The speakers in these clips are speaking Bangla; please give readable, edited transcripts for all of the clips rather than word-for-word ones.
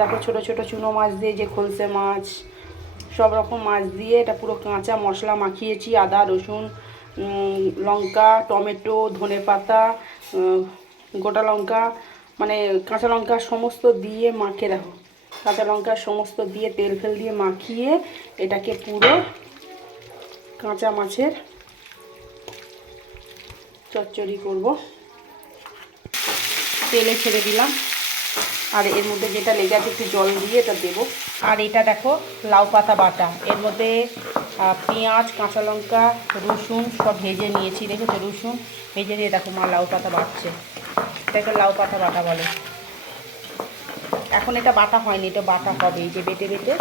দেখো ছোটো ছোটো চুনো মাছ দিয়ে, যে খলসে মাছ, সব রকম মাছ দিয়ে এটা পুরো কাঁচা মশলা মাখিয়েছি। আদা, রসুন, লঙ্কা, টমেটো, ধনেপাতা, গোটা লঙ্কা, মানে কাঁচা লঙ্কা সমস্ত দিয়ে মাখিয়ে রাখো। কাঁচা লঙ্কা সমস্ত দিয়ে তেল ফেল দিয়ে মাখিয়ে এটাকে পুরো কাঁচা মাছের চচ্চড়ি করব। তেলে ছেড়ে দিলাম, আর এর মধ্যে যেটা লেগে আছে একটু জল দিয়ে এটা দেবো। আর এটা দেখো লাউ পাতা বাটা, এর মধ্যে পেঁয়াজ, কাঁচা লঙ্কা, রসুন সব ভেজে নিয়েছি। দেখেছো রসুন ভেজে দিয়ে দেখো মা লাউ পাতা বাটছে। এটাকে লাউ পাতা বাটা বলে। এখন এটা বাটা হয়নি, এটা বাটা হবে। এই যে বেটে বেটে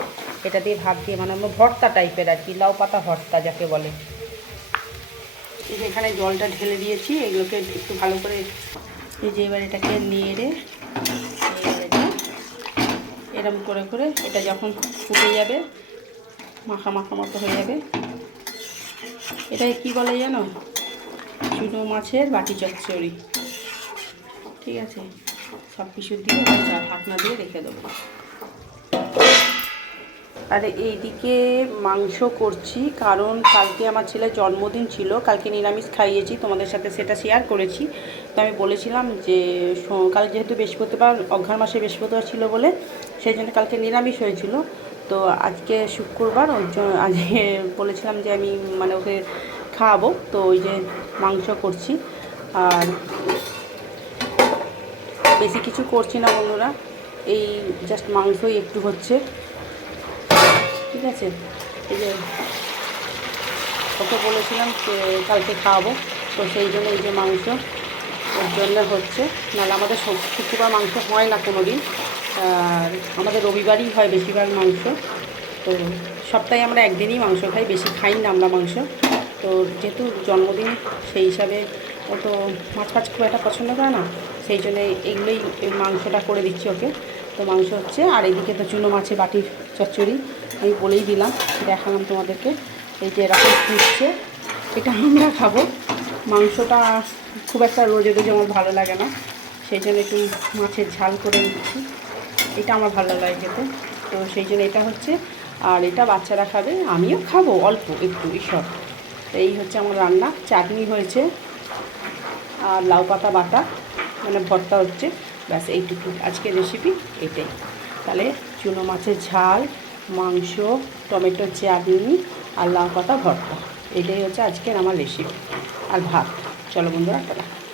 এটা দিয়ে ভাত দিয়ে, মানে ভর্তা টাইপের আর কি, লাউ পাতা ভর্তা যাকে বলে। এই যে এখানে জলটা ঢেলে দিয়েছি, এগুলোকে একটু ভালো করে এই যে এবার এটাকে নেড়ে এরকম করে করে এটা যখন ফুটে যাবে, মাখা মাখা মতো হয়ে যাবে, এটাকে কী বলে জানো? চুনো মাছের বাটি চচ্চড়ি। ঠিক আছে, সব কিছু দিয়ে ঢাকনা দিয়ে রেখে দেবো। আর এইদিকে মাংস করছি, কারণ কালকে আমার ছেলের জন্মদিন ছিল। কালকে নিরামিষ খাইয়েছি, তোমাদের সাথে সেটা শেয়ার করেছি। তো আমি বলেছিলাম যে কাল যেহেতু বৃহস্পতিবার, অঘ্রাণ মাসে বৃহস্পতিবার ছিল বলে সেই জন্য কালকে নিরামিষ হয়েছিল। তো আজকে শুক্রবার, ওই জন্য আজকে বলেছিলাম যে আমি মানে ওকে খাওয়াবো, তো ওই যে মাংস করছি। আর বেশি কিছু করছি না বন্ধুরা, এই জাস্ট মাংসই একটু হচ্ছে। ঠিক আছে, এই যে ওকে বলেছিলাম যে কালকে খাওয়াবো, তো সেই জন্য এই যে মাংস ওর জন্য হচ্ছে। নাহলে আমাদের শুক্রবার মাংস হয় না কোনো দিন, আর আমাদের রবিবারই হয় বেশিরভাগ মাংস। তো সপ্তাহে আমরা একদিনই মাংস খাই, বেশি খাই না আমরা মাংস। তো যেহেতু জন্মদিন, সেই হিসাবে ও তো মাছ ফাছ খুব একটা পছন্দ করে না, সেই জন্য এগুলোই মাংসটা করে দিচ্ছি ওকে। তো মাংস হচ্ছে, আর এদিকে তো চুনো মাছের বাটির চচ্চড়ি আমি বলেই দিলাম, দেখালাম তোমাদেরকে। এই যে এরকম ফুটছে, এটা আমরা খাবো। মাংসটা খুব একটা রোজে রোজে আমার ভালো লাগে না, সেই জন্য একটু মাছের ঝাল করে নিচ্ছি। এটা আমার ভালো লাগে খেতে, তো সেই জন্য এটা হচ্ছে। আর এটা বাচ্চারা খাবে, আমিও খাবো অল্প একটু এইসব। তো এই হচ্ছে আমার রান্না। চাটনি হয়েছে আর লাউ পাতা বাটা, মানে ভর্তা হচ্ছে, ব্যাস এইটুকু আজকের রেসিপি এটাই। তাহলে চুনো মাছের ঝাল, মাংস, টমেটোর চাটনি আর লাউ পাতা ভর্তা, এটাই হচ্ছে আজকের আমার রেসিপি। আর ভাত। চলো বন্ধুরা, টাটা।